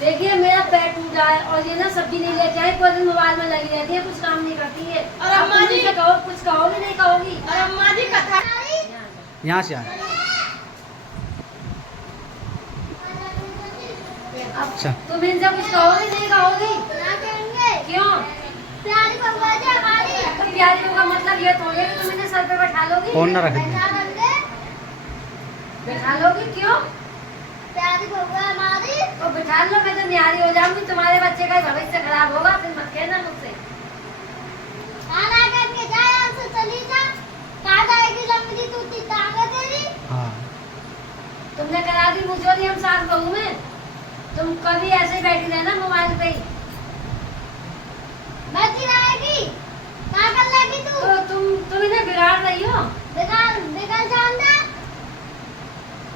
देखिए मेरा पैर टूट रहा है और ये ना सब्जी नहीं लेके आई, पूरे दिन मोबाइल में लगी रहती है, कुछ काम नहीं करती है। और अम्मा जी से कहो, कुछ कहोगी नहीं कहोगी? और अम्मा जी कथा यहाँ से आए। अच्छा तुम इनसे कुछ कहोगी नहीं कहोगी? क्यों? प्यारी बबुआ जी हमारी। तो प्यारी का मतलब ये थोड़ी है कि तुम इन्हें सर पे बैठा लोगी? फोन ना रख दी। बैठा लोगी क्यों? प्यारी बबुआ हमारी। तो बिठा लो, मैं तो न्यारी हो जाऊंगी, तुम्हारे बच्चे का भविष्य खराब होगा, फिर मत कहना मुझसे। खाना करके जा, यहाँ से चली जा। कहाँ जाएगी लंबी टूटी टांग है तेरी? हाँ तुमने करा दी मुझे हम साथ बहू में। तुम कभी ऐसे ही बैठी रहना मोबाइल पे ही। बैठी रहेगी। क्या कर लेगी तू? तो तुम इन्हें बिगाड़ रही हो। बिगड़ जान दे।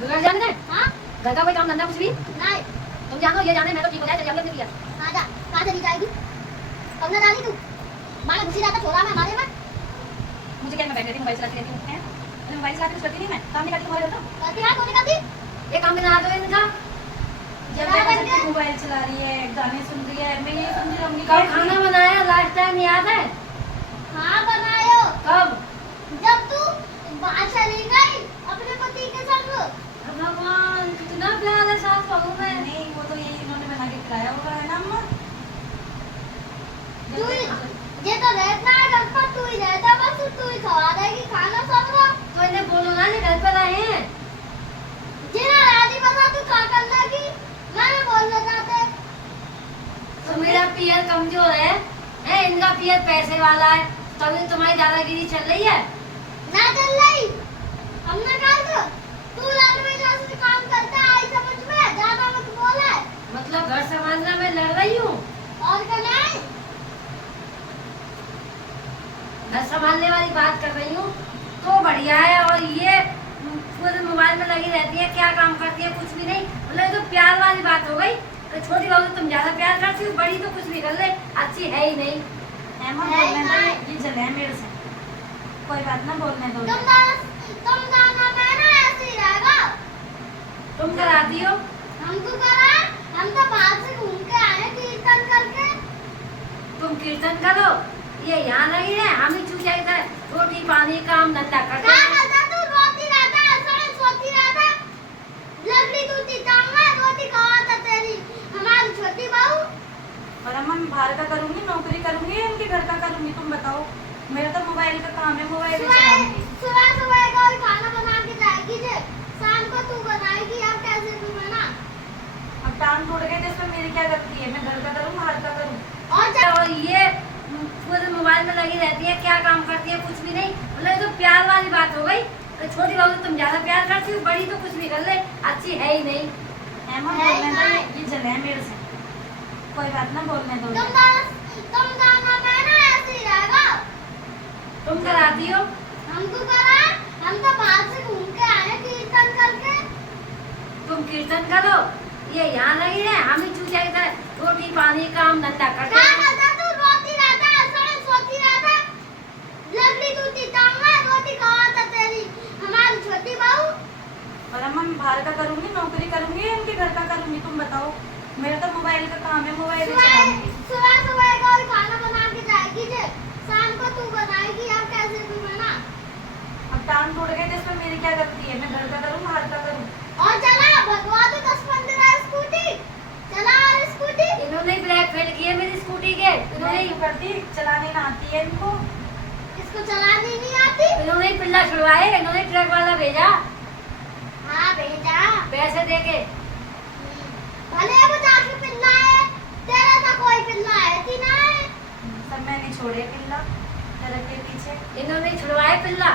बिगड़ जाने दे? हाँ? घर का कोई काम धंधा कुछ भी? नहीं। तुम जानो ये जाने, मैं तो ठीक हो जाए, चलिए हमने किया। कहाँ जा? कहाँ चली जाएगी? कब न डाली तू? माँ घुसी रहता छोड़ा मैं हमारे में। मुझे क्या, मैं बैठ रहती हूँ, मोबाइल चलाती रहती हूँ, हैं? मैं मोबाइल चलाती कुछ करती नहीं, मैं काम नहीं करती तुम्हारे घर का। करती है, कौन करती? ये काम बना दो इनका। जब क्या मैं करके? मोबाइल चला रही है, गाने सुन रही है, मैं ये सुनती रहूंगी। कब खाना बनाया लास्ट टाइम याद है? हाँ बनायो। कब? जब तू बाहर चली गई अपने पति के संग। भगवान कितना प्यार है सास बहू में। नहीं, वो तो यही इन्होंने बना के खिलाया होगा, है ना अम्मा? तू ये तो रहता है घर पर, तू ही रहता, बस तू ही खवा देगी खाना सब को। तो इन्हें बोलो ना, ये घर पर आए हैं। जिना राजी बता तू क्या कर लेगी? मैंने बोलना चाहते। तो मेरा पियर कमजोर है, इनका पियर पैसे वाला है, तभी तुम्हारी दादागिरी चल रही है। ना चल रही। हमने कहा था तू लाल में से काम करता है, आई समझ में ज्यादा मत बोले। मतलब घर संभालना मैं लड़ रही हूँ? और क्या नहीं? घर संभालने वाली बात कर रही हूँ तो बढ़िया है। और ये पूरे मोबाइल में लगी रहती है, क्या काम करती है? कुछ भी नहीं। मतलब ये तो प्यार वाली बात हो गई। तो छोटी बहू तुम ज्यादा प्यार करती हो, बड़ी तो कुछ भी कर ले, अच्छी है ही नहीं। अम्मा है बोलने दो, नहीं। ये जले है मेरे से। कोई बात ना, बोलने दो। तुम दाना में ना ऐसे ही रहेगा। तुम कराती हो? हमको करा, हम तो बाहर से घूम के आए कीर्तन करके। तुम कीर्तन करो, ये यहाँ लगी है, हम ही चूचा इधर रोटी पानी काम धंधा करते क्या हैं। करता तू? रोती रहता, असर सोती रहता। लवली टूटी टांग है, रोटी खवाता तेरी हमारी छोटी बहू। और अम्मा मैं बाहर का करूंगी, नौकरी करूंगी, इनके घर का करूंगी, तुम बताओ। मेरा तो मोबाइल का काम है, मोबाइल ही चलाऊंगी। सुबह का खाना बना के जाएगी जे, शाम को तू बनाएगी। अब कैसे तू बना? अब टांग टूट गई तो इसमें मेरी क्या गलती है? मैं घर का करूँ, बाहर का करूँ? और ये पूरे मोबाइल में लगी रहती है, क्या काम करती है? कुछ भी नहीं। मतलब ये तो प्यार वाली बात हो गई। तो छोटी बहू तुम ज्यादा प्यार करती हो, बड़ी तो कुछ भी कर ले, अच्छी है ही नहीं। अम्मा है बोलने दो, नहीं। ये जले है मेरे से। कोई बात ना, बोलने दो। तुम दाना में ना ऐसे ही रहेगा। तुम कराती हो? हमको करा, हम तो बाहर से घूम के आए कीर्तन करके। तुम कीर्तन करो, ये यहाँ लगी है, हम ही चूचा इधर रोटी पानी काम धंधा करते क्या हैं। करता तू? रोती रहता, असर सोती रहता। लवली टूटी टांग है, रोटी खवाता तेरी हमारी छोटी बहू। और अम्मा मैं बाहर का करूंगी, नौकरी करूंगी, इनके घर का करूंगी, तुम बताओ। मेरा तो मोबाइल का काम है, मोबाइल ही चलाऊंगी। सुबह का खाना बना के जाएगी जे, शाम को तू बनाएगी। अब कैसे तू बना? अब टांग टूट गई तो इसमें मेरी क्या गलती है? मैं घर का करूँ, बाहर का करूँ? और चला भगवा तो 10-15 स्कूटी चला। और स्कूटी इन्होंने ब्रेक फेल किए मेरी स्कूटी के, इन्होंने नहीं करती, चलाने ना आती है इनको। इसको चलानी नहीं आती। इन्होंने ही पिल्ला छुड़वाए, इन्होंने ट्रक वाला भेजा हाँ भेजा। पैसे दे के। भले वो जाके पिल्ला है, तेरा तो कोई पिल्ला है थी ना है। सब मैंने छोड़े पिल्ला ट्रक के पीछे। इन्होंने ही छुड़वाए पिल्ला,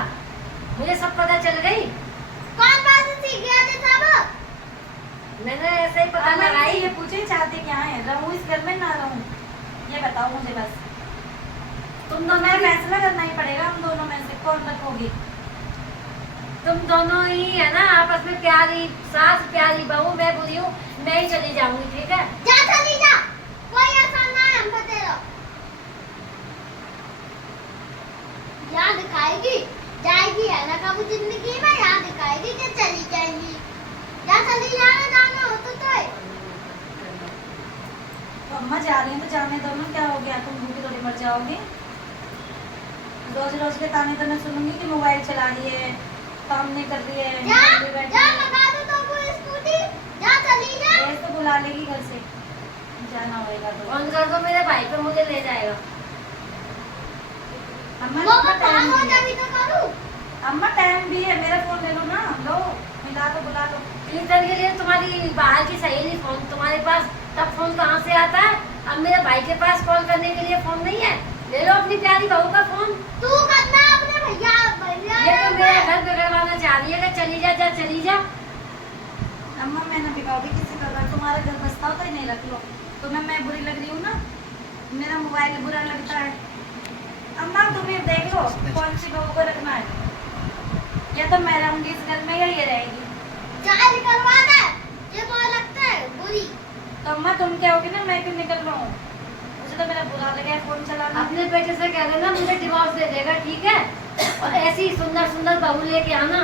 मुझे सब पता चल गई। कौन पास सीख गया थे सब? मैंने ऐसे ही पता अब मैं लगाई। ये पूछे चाहते क्या है, रहूं इस घर में ना रहूं, ये बताओ मुझे बस। तुम तो मैं दोनों फैसला करना ही पड़ेगा, हम दोनों में से कौन रखोगी? तुम दोनों ही है ना आपस में प्यारी सास प्यारी बहू, मैं बुरी हूँ, मैं ही चली जाऊंगी, ठीक है? जा चली जा, कोई ऐसा ना है, हम बते रहो। यहाँ दिखाएगी जाएगी है ना कभी जिंदगी में, यहाँ दिखाएगी कि चली जाएगी। या चली जाना, जाना हो तो जाने दो ना, क्या हो गया, तुम भूखी थोड़ी मर जाओगी। रोज रोज के ताने तो मैं सुनूंगी कि मोबाइल चला रही है, काम नहीं कर रही है, जा घर पे बैठी जा है। मंगा दो तो वो स्कूटी, जा चली जा। ऐसे तो बुला लेगी घर से, जाना होएगा तो। फोन कर दो मेरे भाई पे, मुझे ले जाएगा। अम्मा वो इसका टाइम काम हो भी है। जभी तो करूं। अम्मा टाइम भी है, मेरा फोन ले लो ना, लो मिला दो, बुला लो। कीर्तन के लिए तुम्हारी बाहर की सहेली फोन तुम्हारे पास, तब फोन कहाँ से आता है? अब मेरे भाई के पास कॉल करने के लिए फोन नहीं है, ले लो अपनी प्यारी बहू का फोन। तू करना अपने भैया भैया। ये तो मेरा घर बिगड़वाना चाह रही है कि चली जा, जा चली जा। अम्मा मैं ना बिगाड़ी किसी का घर, तुम्हारा घर बसता हो तो ही नहीं रख लो। तुम्हें मैं बुरी लग रही हूँ ना, मेरा मोबाइल बुरा लगता है। अम्मा तुम्हें देख लो कौन सी बहू को रखना है, या तो मैं रहूंगी इस घर में या ये रहेगी। चाय निकलवा दे, ये बहुत लगता है बुरी। तो अम्मा तुम क्या होगी ना, मैं क्यों निकल रहा हूँ, मुझे तो मेरा बुरा लगा है फोन चलाना। अपने बेटे से कह देना मुझे डिवोर्स दे देगा, ठीक है? और ऐसी सुंदर सुंदर बहू लेके आना,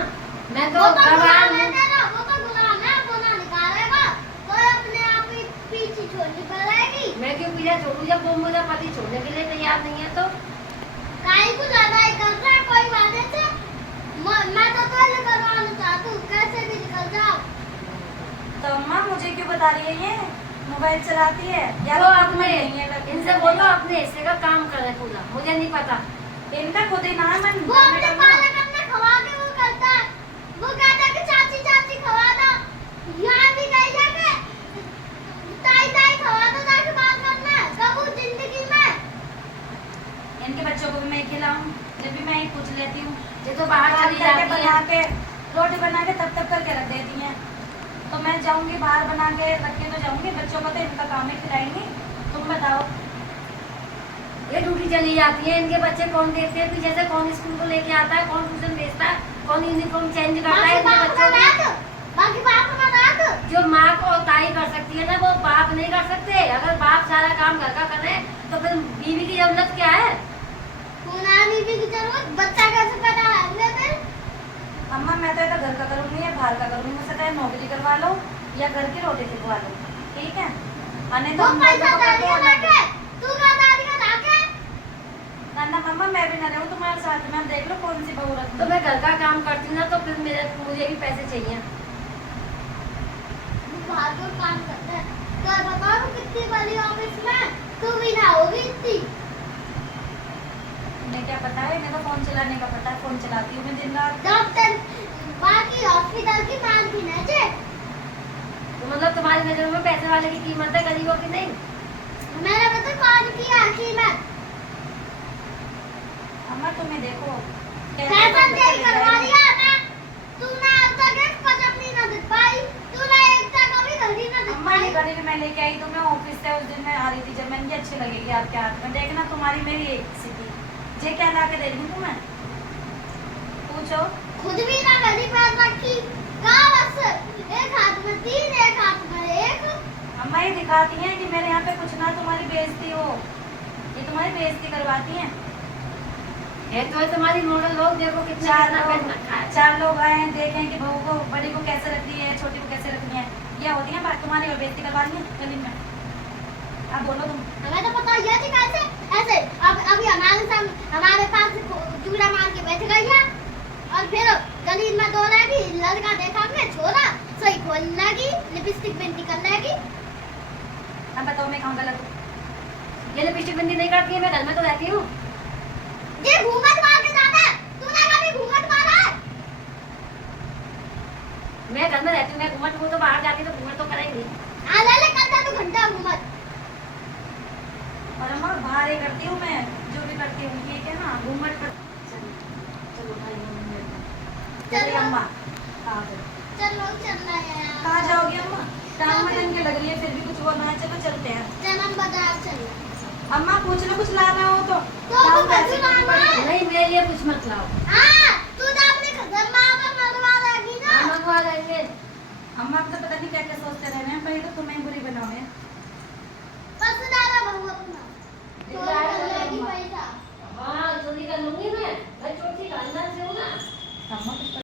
मैं तो वो तो गवार गुलाम है हूँ। तेरा, वो तो गुलाम है, वो ना निकालेगा तो अपने आप ही पीछे छोड़नी पड़ेगी। मैं क्यों पीछा छोड़ू जब वो मुझे पति छोड़ने के लिए तैयार नहीं है? तो काहे को लड़ाई कर रहा है कोई वादे से? मैं तो निकलवाना चाहती हूँ, कैसे भी निकल जाओ। तो अम्मा मुझे क्यों बता रही है ये मोबाइल चलाती है, या तो तो अपने नहीं है, इनसे बोलो अपने हिस्से का काम करे पूरा, मुझे नहीं पता। इनका खुद ही ना है, मैं वो अपने पालक अपने खवा के वो करता है, वो कहता है कि चाची चाची खवा दो, यहाँ भी गई जाके ताई ताई खवा दो ताकि बात करना है कबू जिंदगी में। इनके बच्चों को भी मैं ही खिलाऊं, जब भी मैं ही पूछ लेती हूँ। ये तो बाहर चली जाती बना है। के रोटी बना के तब तक करके रख देती हैं, तो मैं जाऊंगी बाहर बना के रख के तो जाऊंगी, बच्चों को तो इनका काम है खिलाएंगी। तुम बताओ। ये ड्यूटी चली जाती है, इनके बच्चे कौन देखते हैं पीछे से, कौन स्कूल को लेके आता है, कौन ट्यूशन भेजता है, कौन यूनिफॉर्म चेंज करता है इनके बच्चों की। बाकी बाप को बता दो। जो माँ को ताई कर सकती है ना, वो बाप नहीं कर सकते। अगर बाप सारा काम घर का करे तो फिर बीवी की जरूरत क्या है? बीवी की जरूरत बच्चा कैसे पैदा होंगे फिर? अम्मा मैं तो घर का करूंगी या बाहर का करूंगी, मुझसे चाहे नौकरी करवा लो या घर की रोटी खिलवा लो, ठीक है? अने तो वो अम्मा पैसा को पकड़ दादिया लो लाके, तू का दादिया लाके। ना ना मम्मा मैं भी ना रहूं तुम्हारे साथ में, अब देख लो कौन सी बहू रखूं। तो मैं घर का काम करती हूँ ना, तो फिर मुझे भी पैसे चाहिए। बाहर को काम करता है, तो बताओ कितनी बड़ी ऑफिस में तू भी ना होगी इतनी। तुम्हें क्या पता है, मेरे को फोन चलाने का पता है, फोन चलाती हूँ मैं दिन रात। डॉक्टर बाकी हॉस्पिटल की माल की नजे। तो मतलब तुम्हारी नजर में पैसे वाले की कीमत है, गरीबों की नहीं? मेरा पता कौन की है कीमत? अम्मा तुम्हें देखो फैशन तेरी करवा दिया ना, तूने अब तक एक पचपनी न दे पाई, तूने एक तक कभी घड़ी न दे अम्मा ये पाई। गाड़ी भी मैं लेके आई तो मैं ऑफिस से उस दिन मैं आ रही थी, जब मैंने अच्छी लगेगी आपके हाथ में, देखना तुम्हारी मेरी एक सी थी। जे क्या ला के दे रही हूँ तुम्हें, पूछो। खुद भी ना घड़ी पहन रखी, कहाँ बस एक हाथ में तीन एक हाथ में एक। अम्मा ये दिखाती हैं कि मेरे यहाँ पे कुछ ना तुम्हारी बेइज्जती हो, ये तुम्हारी बेइज्जती करवाती हैं। है तो है तुम्हारी मॉडल लोग, देखो कितना चार लोग आए हैं, देखें कि बहू को बड़ी को कैसे रखनी है, छोटी को कैसे रखनी है, ये होती है बात तुम्हारी, और बेइज्जती करवानी है गली में। अब बोलो तुम। हमें तो पता ही है कि कैसे ऐसे अब अभी हमारे पास चूड़ा मार के बैठ गई है, और फिर गली में दो रहेगी, लड़का देखा हमने छोरा सही खोल लगी, लिपस्टिक बिंदी कर लेगी। अब बताओ मैं कहाँ गलत हूँ? ये लिपस्टिक बिंदी नहीं करती है, मैं घर में तो रहती हूँ। ये घूंघट मार के जाता है, तूने कभी घूंघट मारा है? मैं घर में रहती हूँ, मैं घूमट को तो बाहर जाती तो घूमट तो करेंगी। ले करता तू घंटा घूमट। और अम्मा बाहर ही करती हूँ मैं, जो भी करती हूँ ठीक है ना, घूमट कर। चलो भाई चलो अम्मा कहाँ गए? चलो चलना है। कहाँ जाओगी अम्मा? टांग में टंगे लग रही है, फिर भी कुछ बोलना है, चलो चलते हैं। जन्म बाजार चलो। अम्मा पूछ लो कुछ लाना हो तो तो पैसे कुछ लाना है? नहीं मेरे लिए कुछ मत लाओ। हाँ, तू तो अपने घर में आकर मरवा देगी ना। मंगवा देंगे। अम्मा तो पता नहीं क्या क्या सोचते रहने